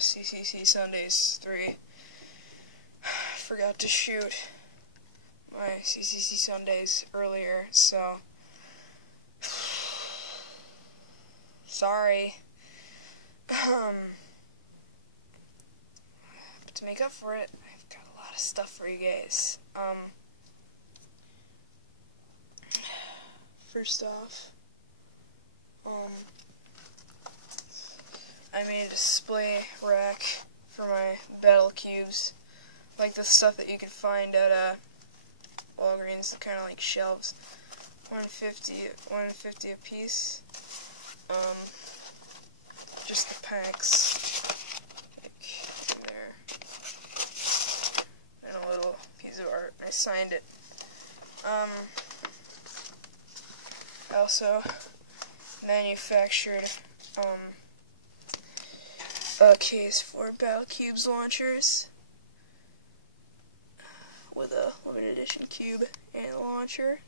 CCC Sundays 3. Forgot to shoot my CCC Sundays earlier, so sorry. But to make up for it, I've got a lot of stuff for you guys. First off, I made a display rack for my battle cubes, like the stuff that you can find at Walgreens, kind of like shelves. 150 a piece. Just the packs, like there, and a little piece of art. I signed it. I also manufactured a case for Battle Cubes launchers with a limited edition cube and launcher.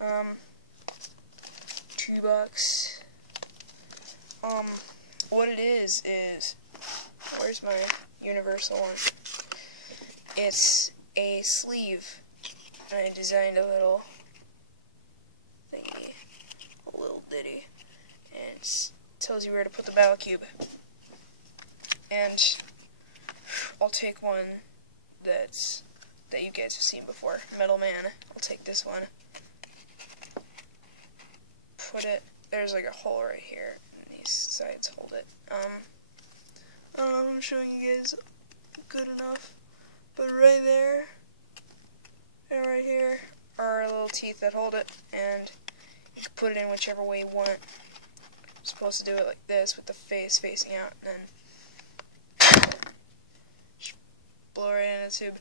$2. What it is, where's my universal one? It's a sleeve. I designed a little thingy, a little ditty, and it tells you where to put the battle cube. And I'll take one that you guys have seen before, Metal Man. I'll take this one. Put it, there's like a hole right here, and these sides hold it. I don't know if I'm showing you guys good enough, but right there and right here are little teeth that hold it, and you can put it in whichever way you want. I'm supposed to do it like this with the face facing out, and then just blow right in the tube.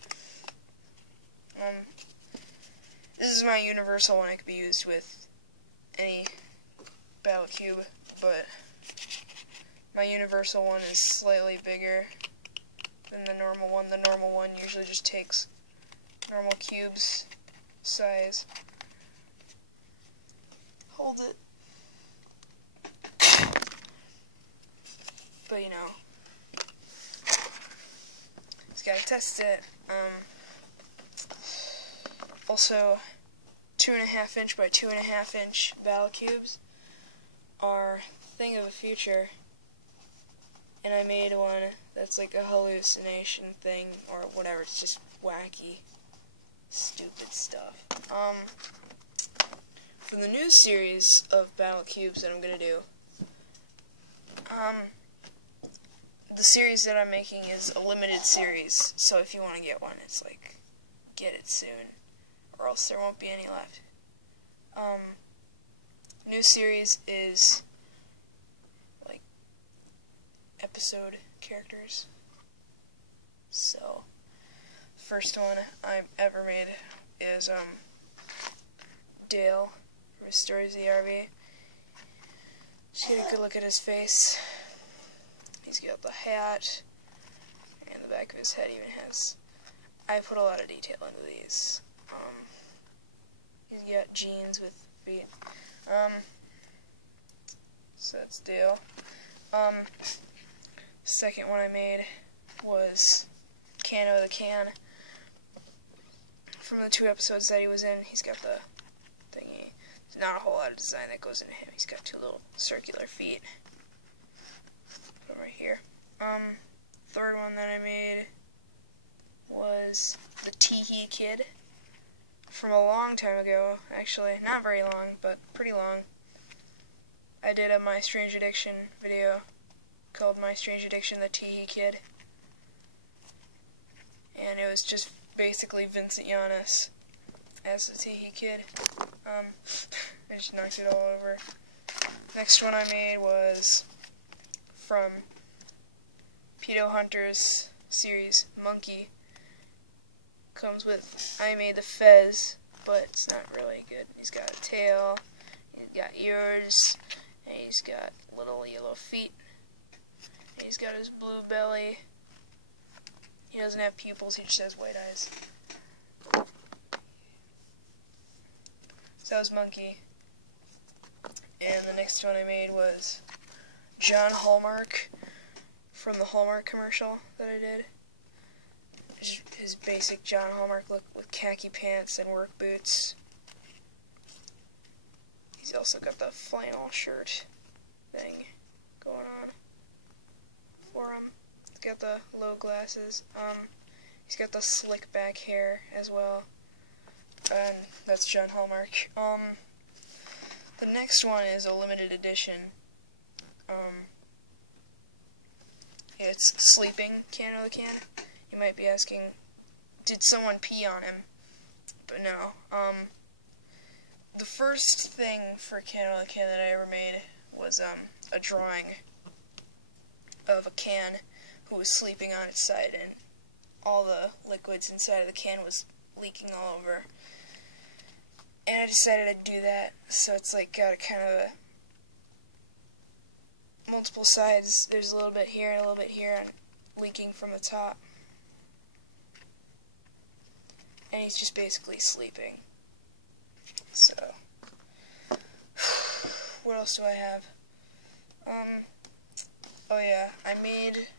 This is my universal one. It could be used with any battle cube, but my universal one is slightly bigger than the normal one. The normal one usually just takes normal cubes size. Hold it. But you know, just gotta test it. Also, 2.5 inch by 2.5 inch battle cubes are thing of the future, and I made one that's like a hallucination thing or whatever. It's just wacky, stupid stuff. For the new series of battle cubes that I'm gonna do, the series that I'm making is a limited series, so if you want to get one, it's like, get it soon, or else there won't be any left. New series is like episode characters. So, first one I ever made is Dale from Stories of the RV. Just get a good look at his face. He's got the hat, and the back of his head even has. I put a lot of detail into these. He's got jeans with feet. So that's Dale. Second one I made was Cano the Can. From the 2 episodes that he was in, he's got the thingy. There's not a whole lot of design that goes into him. He's got 2 little circular feet. Put them right here. Third one that I made was the Teehee Kid. From a long time ago, actually. Not very long, but pretty long. I did a My Strange Addiction video called My Strange Addiction, the Teehee Kid. And it was just basically Vincent Yanis as the Teehee Kid. I just knocked it all over. Next one I made was from Pedo Hunter's series, Monkey. Comes with, I made the fez, but it's not really good. He's got a tail, he's got ears, and he's got little yellow feet, and he's got his blue belly. He doesn't have pupils, he just has white eyes. So that was Monkey. And the next one I made was John Hallmark from the Hallmark commercial that I did. Just his basic John Hallmark look with khaki pants and work boots. He's also got the flannel shirt thing going on for him. He's got the low glasses. He's got the slick back hair as well. And that's John Hallmark. The next one is a limited edition. It's Sleeping Cano the Can. You might be asking, did someone pee on him? But no. The first thing for Cano the Can that I ever made was a drawing of a can who was sleeping on its side, and all the liquids inside of the can was leaking all over. And I decided I'd do that, so it's like got a kind of a multiple sides. There's a little bit here and a little bit here, and leaking from the top. And he's just basically sleeping. So, what else do I have? Oh yeah, I made,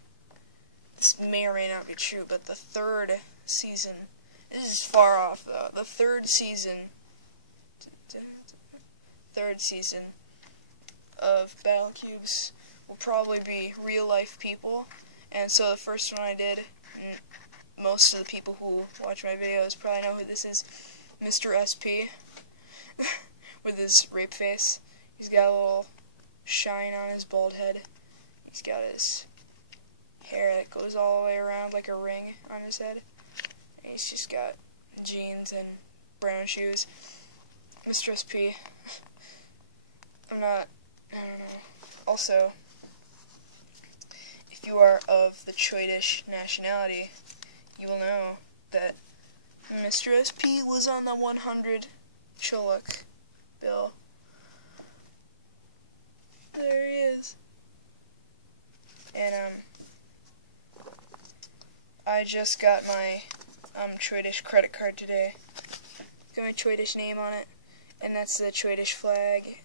this may or may not be true, but the third season, this is far off though, the third season of Battle Cubes will probably be real life people, and so the first one I did, most of the people who watch my videos probably know who this is, Mr. SP, with his rape face. He's got a little shine on his bald head. He's got his hair that goes all the way around like a ring on his head. And he's just got jeans and brown shoes. Mr. SP. I don't know. Also, if you are of the Choidish nationality, you will know that Mr. SP was on the 100 Choluk bill. There he is. And, I just got my, Choidish credit card today. Got my Choidish name on it, and that's the Choidish flag.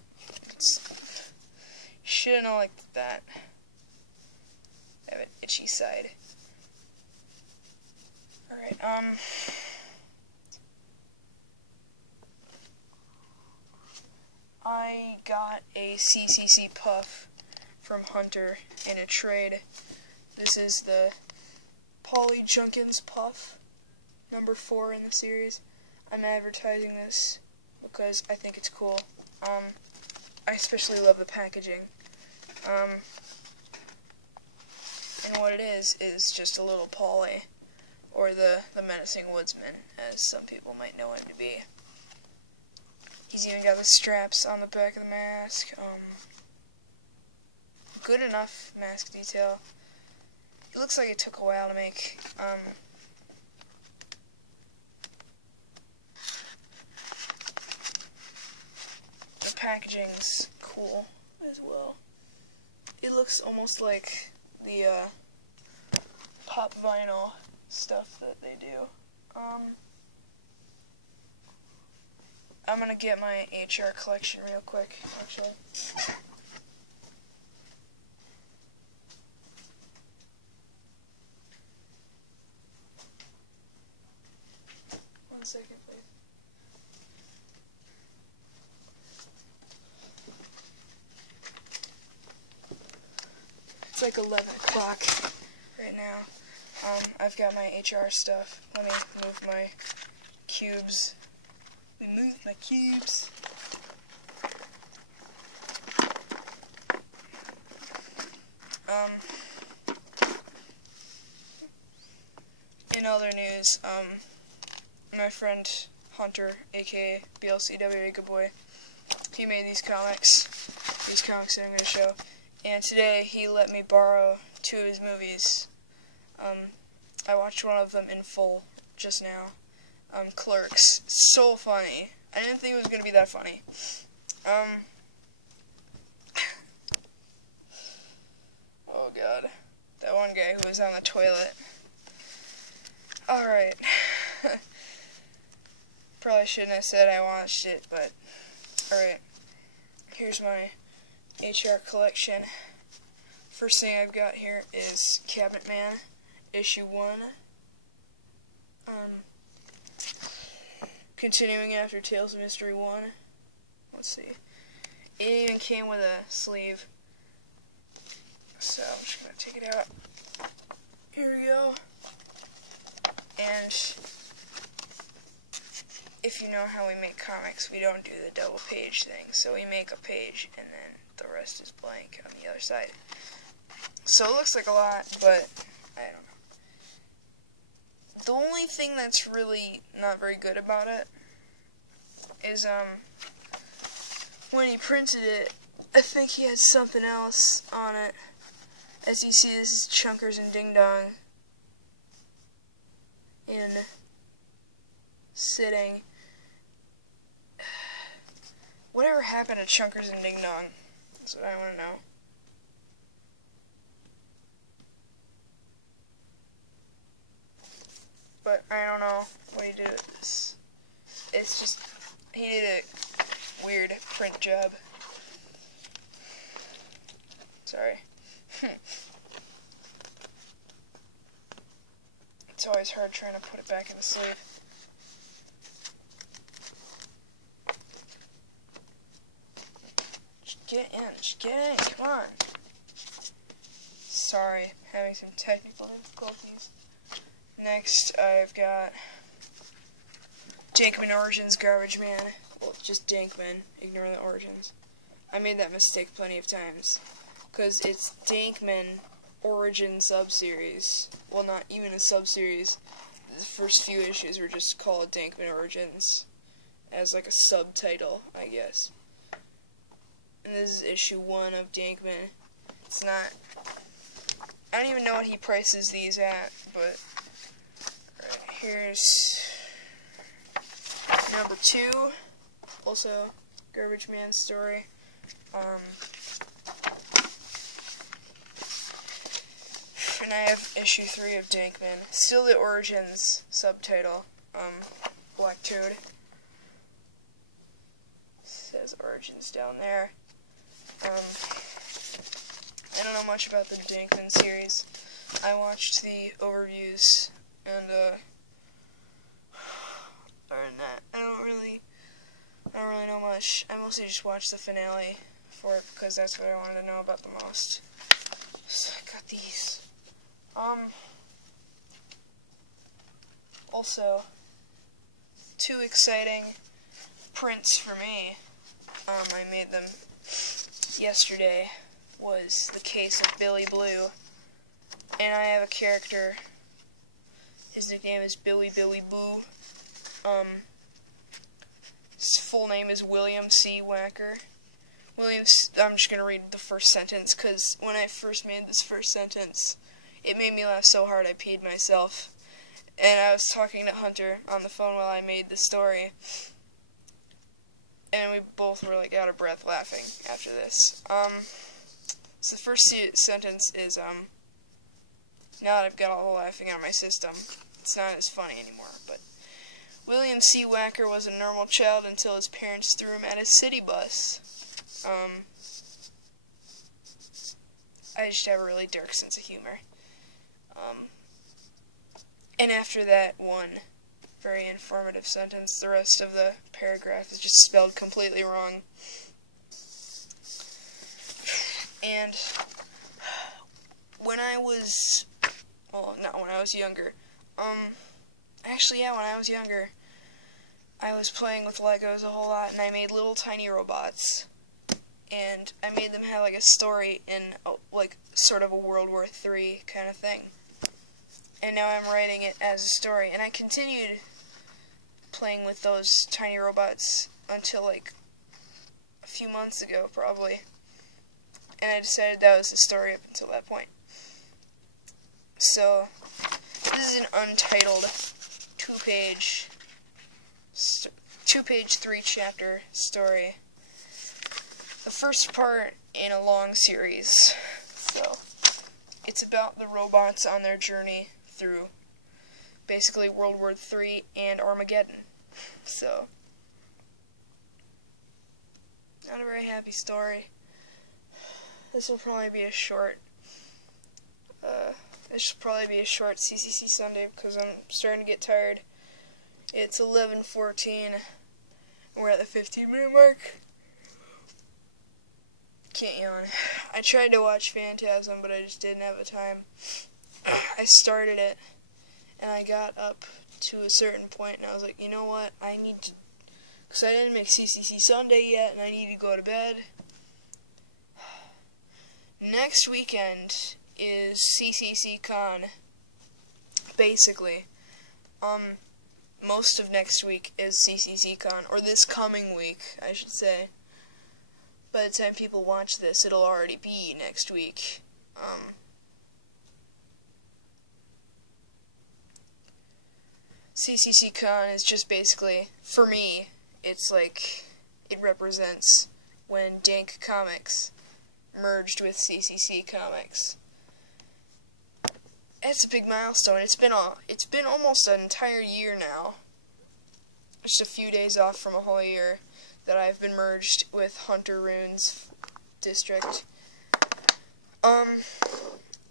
Shouldn't have liked that. I have an itchy side. Alright, I got a CCC puff from Hunter in a trade. This is the Polly Junkins puff, number 4 in the series. I'm advertising this because I think it's cool. I especially love the packaging. And what it is just a little Polly, or the menacing woodsman, as some people might know him to be. He's even got the straps on the back of the mask. Good enough mask detail. It looks like it took a while to make. The packaging's cool as well. It looks almost like the pop vinyl stuff that they do. I'm gonna get my HR collection real quick, actually. One second, please. It's like 11 o'clock right now. I've got my HR stuff. Let me move my cubes. Remove my cubes. In other news, my friend Hunter, aka BLCW Good Boy, he made these comics that I'm going to show, and today he let me borrow 2 of his movies. I watched one of them in full just now. Clerks. So funny. I didn't think it was going to be that funny. Oh god. That one guy who was on the toilet. Alright. Probably shouldn't have said I watched it, but alright. Here's my HR collection First thing I've got here is Cabinet Man, issue 1. Continuing after Tales of Mystery 1. Let's see. It even came with a sleeve. So I'm just gonna take it out. Here we go. And if you know how we make comics, we don't do the double page thing. So we make a page and then the rest is blank on the other side. So it looks like a lot, but I don't know. The only thing that's really not very good about it is when he printed it, I think he had something else on it. As you see, this is Chunkers and Ding Dong in sitting. Whatever happened to Chunkers and Ding Dong? That's what I want to know. But I don't know what he did with this. It's just, he did a weird print job. Sorry. It's always hard trying to put it back in the sleeve. Just get in, come on. Sorry, having some technical difficulties. Next, I've got Dankman Origins Garbage Man. Well, just Dankman, ignore the origins. I made that mistake plenty of times. Because it's Dankman Origin Subseries. Well, not even a subseries. The first few issues were just called Dankman Origins. As like a subtitle, I guess. And this is issue 1 of Dankman. It's not... I don't even know what he prices these at, but... Here's number 2, also Garbage Man story. And I have issue 3 of Dankman. Still the Origins subtitle. Black Toad. Says Origins down there. I don't know much about the Dankman series. I watched the overviews and other than that, I don't really know much. I mostly just watched the finale for it because that's what I wanted to know about the most. So I got these. Also, 2 exciting prints for me. I made them yesterday. Was the case of Billy Blue, and I have a character. His nickname is Billy Boo. His full name is William C. Wacker. I'm just going to read the first sentence, because when I first made this first sentence, it made me laugh so hard I peed myself. And I was talking to Hunter on the phone while I made the story, and we both were like out of breath laughing after this. So the first sentence is, now that I've got all the laughing out of my system, it's not as funny anymore, but William C. Wacker was a normal child until his parents threw him at a city bus. I just have a really dark sense of humor. And after that one very informative sentence, the rest of the paragraph is just spelled completely wrong. And when I was, well, not when I was younger, actually, yeah, when I was younger, I was playing with Legos a whole lot, and I made little tiny robots, and I made them have, like, a story in, like, sort of a World War III kind of thing, and now I'm writing it as a story, and I continued playing with those tiny robots until, like, a few months ago, probably, and I decided that was the story up until that point. So, this is an untitled two-page, 3-chapter story. The first part in a long series. So, it's about the robots on their journey through basically World War III and Armageddon. So, not a very happy story. This will probably be a short This should probably be a short CCC Sunday because I'm starting to get tired. It's 11:14. We're at the 15-minute mark. Can't yawn. I tried to watch Phantasm, but I just didn't have the time. I started it, and I got up to a certain point, and I was like, you know what? I need to, because I didn't make CCC Sunday yet, and I need to go to bed. Next weekend is CCC Con. Basically, most of next week is CCC Con, or this coming week, I should say. By the time people watch this, it'll already be next week. CCC Con is just basically, for me, it's like, it represents when Dank Comics merged with CCC Comics. It's a big milestone. It's been almost an entire year now. Just a few days off from a whole year that I've been merged with Hunter Rune's district.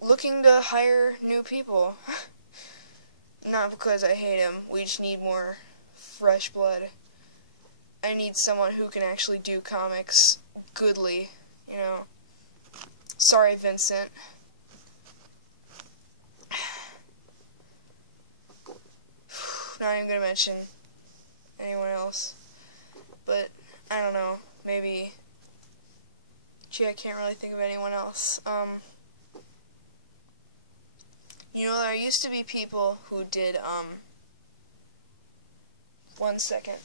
Looking to hire new people. Not because I hate him. We just need more fresh blood. I need someone who can actually do comics goodly, you know. Sorry, Vincent. Not even gonna mention anyone else. But, I don't know, maybe, gee, I can't really think of anyone else. You know, there used to be people who did, one second,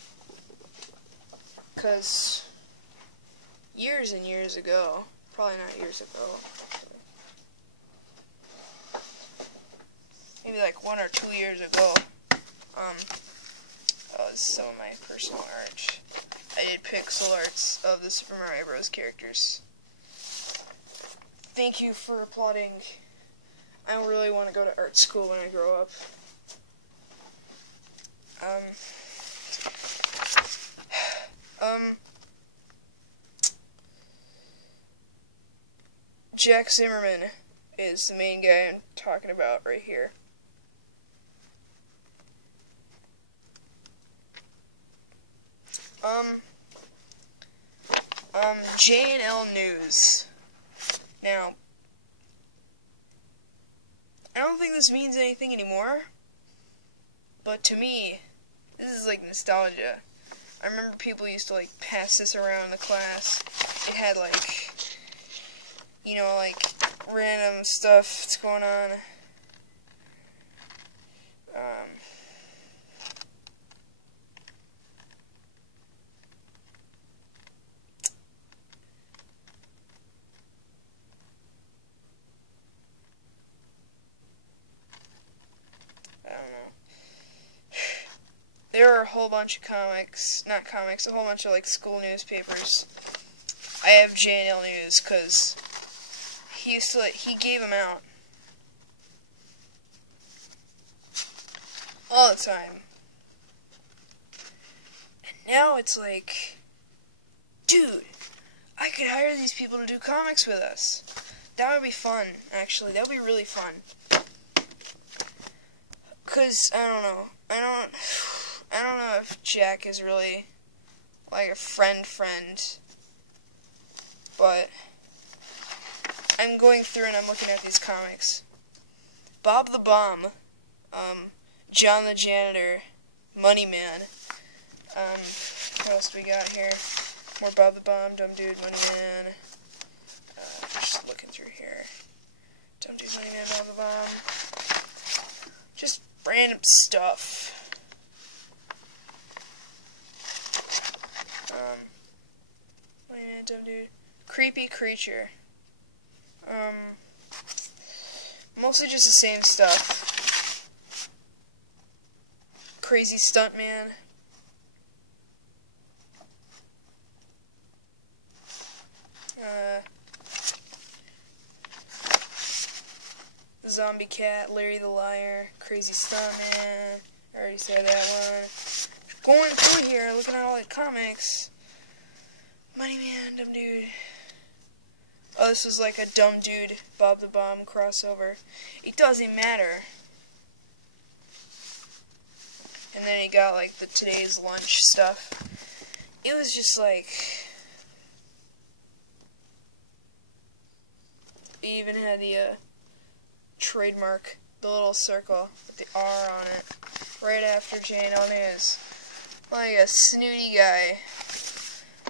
because years and years ago, probably not years ago, maybe like 1 or 2 years ago, that was some of my personal art. I did pixel arts of the Super Mario Bros. Characters. Thank you for applauding. I really want to go to art school when I grow up. Jack Zimmerman is the main guy I'm talking about right here. J&L News. Now, I don't think this means anything anymore, but to me, this is like nostalgia. I remember people used to like pass this around in the class. It had like, you know, like random stuff that's going on. There are a whole bunch of comics, not comics, a whole bunch of like school newspapers. I have J&L News because he used to he gave them out all the time. And now it's like, dude, I could hire these people to do comics with us. That would be fun, actually. That would be really fun. Because, I don't know. I don't know if Jack is really like a friend, but I'm going through and I'm looking at these comics. Bob the Bomb, John the Janitor, Money Man. What else do we got here? More Bob the Bomb, Dumb Dude, Money Man. Just looking through here. Dumb Dude, Money Man, Bob the Bomb. Just random stuff. Money Man, Dumb Dude. Creepy Creature. Mostly just the same stuff. Crazy Stuntman. Zombie Cat, Larry the Liar, Crazy Stuntman. I already said that one. Going through here, looking at all the comics. Money Man, Dumb Dude. Oh, this was like a Dumb Dude, Bob the Bomb crossover. It doesn't matter. And then he got like the Today's Lunch stuff. It was just like... He even had the trademark, the little circle with the R on it, right after JNL News. Like a snooty guy.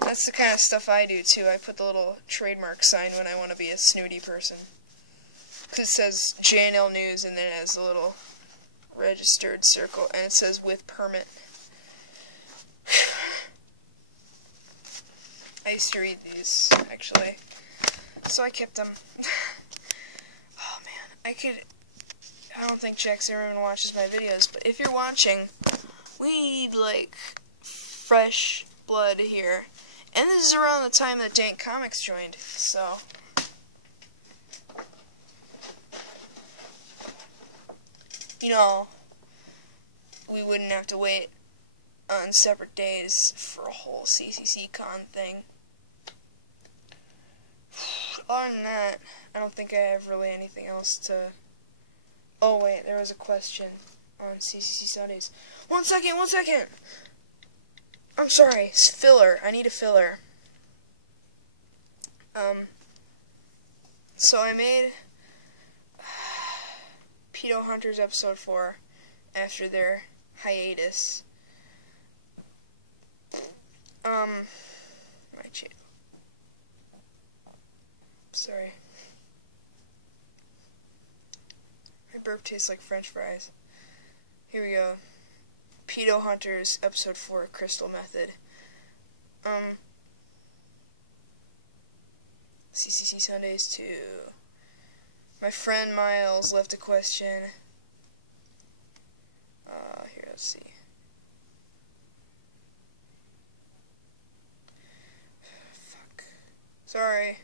That's the kind of stuff I do too. I put the little trademark sign when I want to be a snooty person. Because it says JNL News and then it has a little registered circle and it says with permit. I used to read these, actually. So I kept them. Oh man, I don't think Jack Zimmerman watches my videos, but if you're watching, we need like fresh blood here. And this is around the time that Dank Comics joined, so you know, we wouldn't have to wait on separate days for a whole CCC Con thing. Other than that, I don't think I have really anything else to... Oh wait, there was a question on CCC Sundays. One second! I'm sorry, it's filler. I need a filler. So I made Pedo Hunters episode 4 after their hiatus. My channel. Sorry. My burp tastes like French fries. Here we go. Pedo Hunters, Episode 4, Crystal Method. CCC Sundays 2. My friend Miles left a question. Here, let's see. Fuck. Sorry.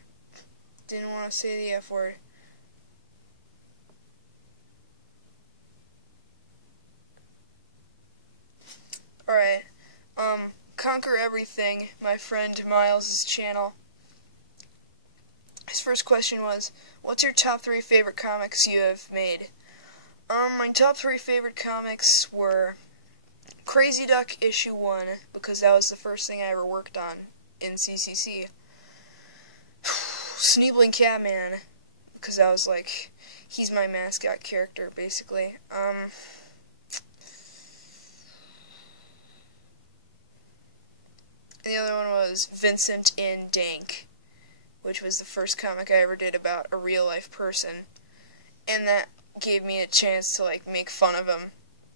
Didn't want to say the F word. Alright. Conquer Everything, my friend Miles' channel. His first question was, what's your top 3 favorite comics you have made? My top 3 favorite comics were Crazy Duck issue 1, because that was the first thing I ever worked on in CCC. Sneebling Catman, because I was like, he's my mascot character, basically. And the other one was Vincent in Dank, which was the first comic I ever did about a real-life person. And that gave me a chance to, like, make fun of him,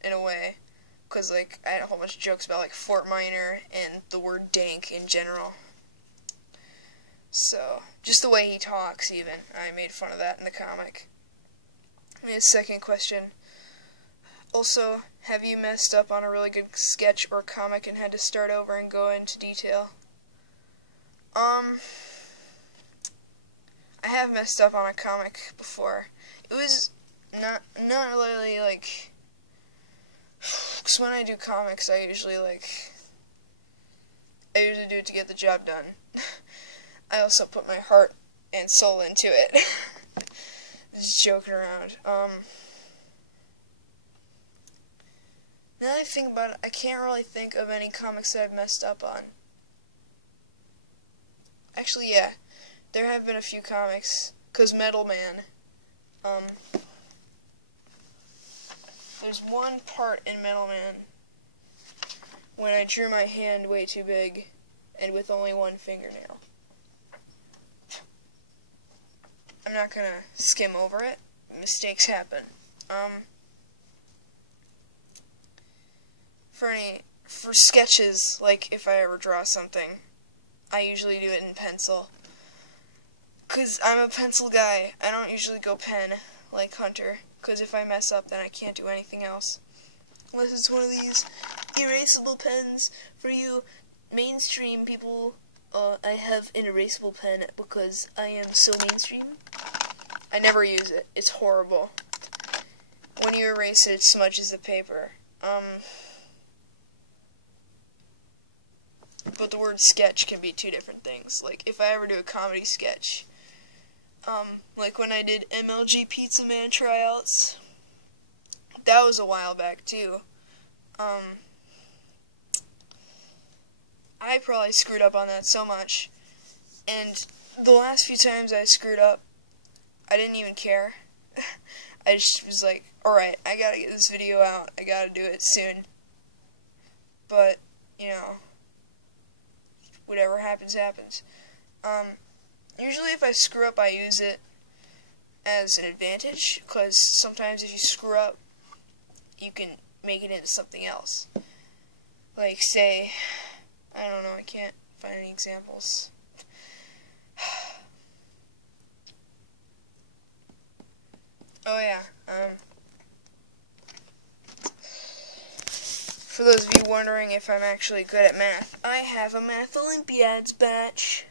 in a way. Because, like, I had a whole bunch of jokes about, like, Fort Minor and the word dank in general. So, just the way he talks, even. I made fun of that in the comic. I made a second question. Also, have you messed up on a really good sketch or comic and had to start over and go into detail? I have messed up on a comic before. It was not really, like... Because when I do comics, I usually do it to get the job done. I also put my heart and soul into it. Just joking around. Now that I think about it, I can't really think of any comics that I've messed up on. Actually, yeah. There have been a few comics. Because Metal Man. There's one part in Metal Man when I drew my hand way too big and with only one fingernail. I'm not gonna skim over it. Mistakes happen. For sketches, like if I ever draw something, I usually do it in pencil. 'Cause I'm a pencil guy. I don't usually go pen like Hunter. 'Cause if I mess up, then I can't do anything else. Unless it's one of these erasable pens for you mainstream people. I have an erasable pen because I am so mainstream. I never use it. It's horrible. When you erase it, it smudges the paper. But the word sketch can be two different things. Like, if I ever do a comedy sketch, Like when I did MLG Pizza Man tryouts. That was a while back too. I probably screwed up on that so much. And the last few times I screwed up, I didn't even care. I just was like, alright, I gotta get this video out. I gotta do it soon. But, you know, whatever happens, happens. Usually if I screw up, I use it as an advantage, because sometimes if you screw up, you can make it into something else. Like, say, I don't know, I can't find any examples. Oh yeah, for those of you wondering if I'm actually good at math, I have a Math Olympiads badge.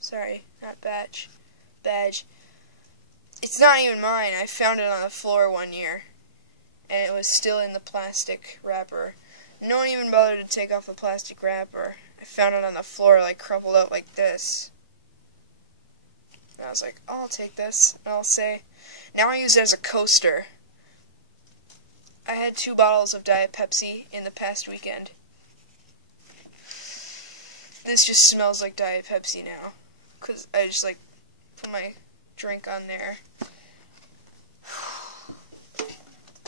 Sorry, not badge. Badge. It's not even mine. I found it on the floor one year, and it was still in the plastic wrapper. No one even bothered to take off the plastic wrapper. I found it on the floor, like, crumpled up like this. And I was like, oh, I'll take this. And I'll say, now I use it as a coaster. I had 2 bottles of Diet Pepsi in the past weekend. This just smells like Diet Pepsi now, because I just, like, put my drink on there.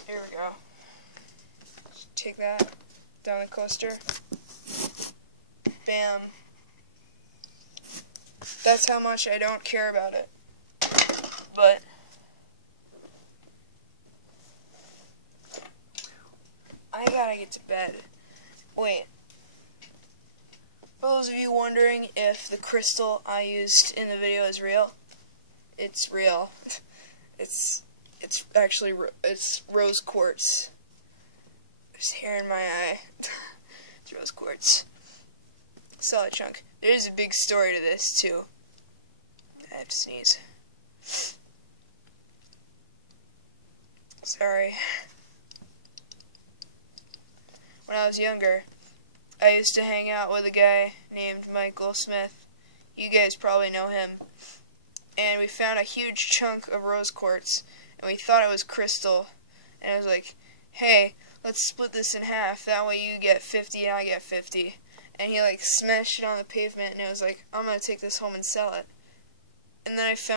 Here we go. Just take that down the coaster. Bam. That's how much I don't care about it. But I gotta get to bed. Wait. For those of you wondering if the crystal I used in the video is real, it's real. It's actually it's rose quartz. There's hair in my eye. It's rose quartz. Solid chunk. There's a big story to this too. I have to sneeze. Sorry. When I was younger, I used to hang out with a guy named Michael Smith. You guys probably know him. And we found a huge chunk of rose quartz, and we thought it was crystal. And I was like, hey, let's split this in half. That way you get 50 and I get 50. And he like smashed it on the pavement, and it was like, I'm gonna take this home and sell it. And then I found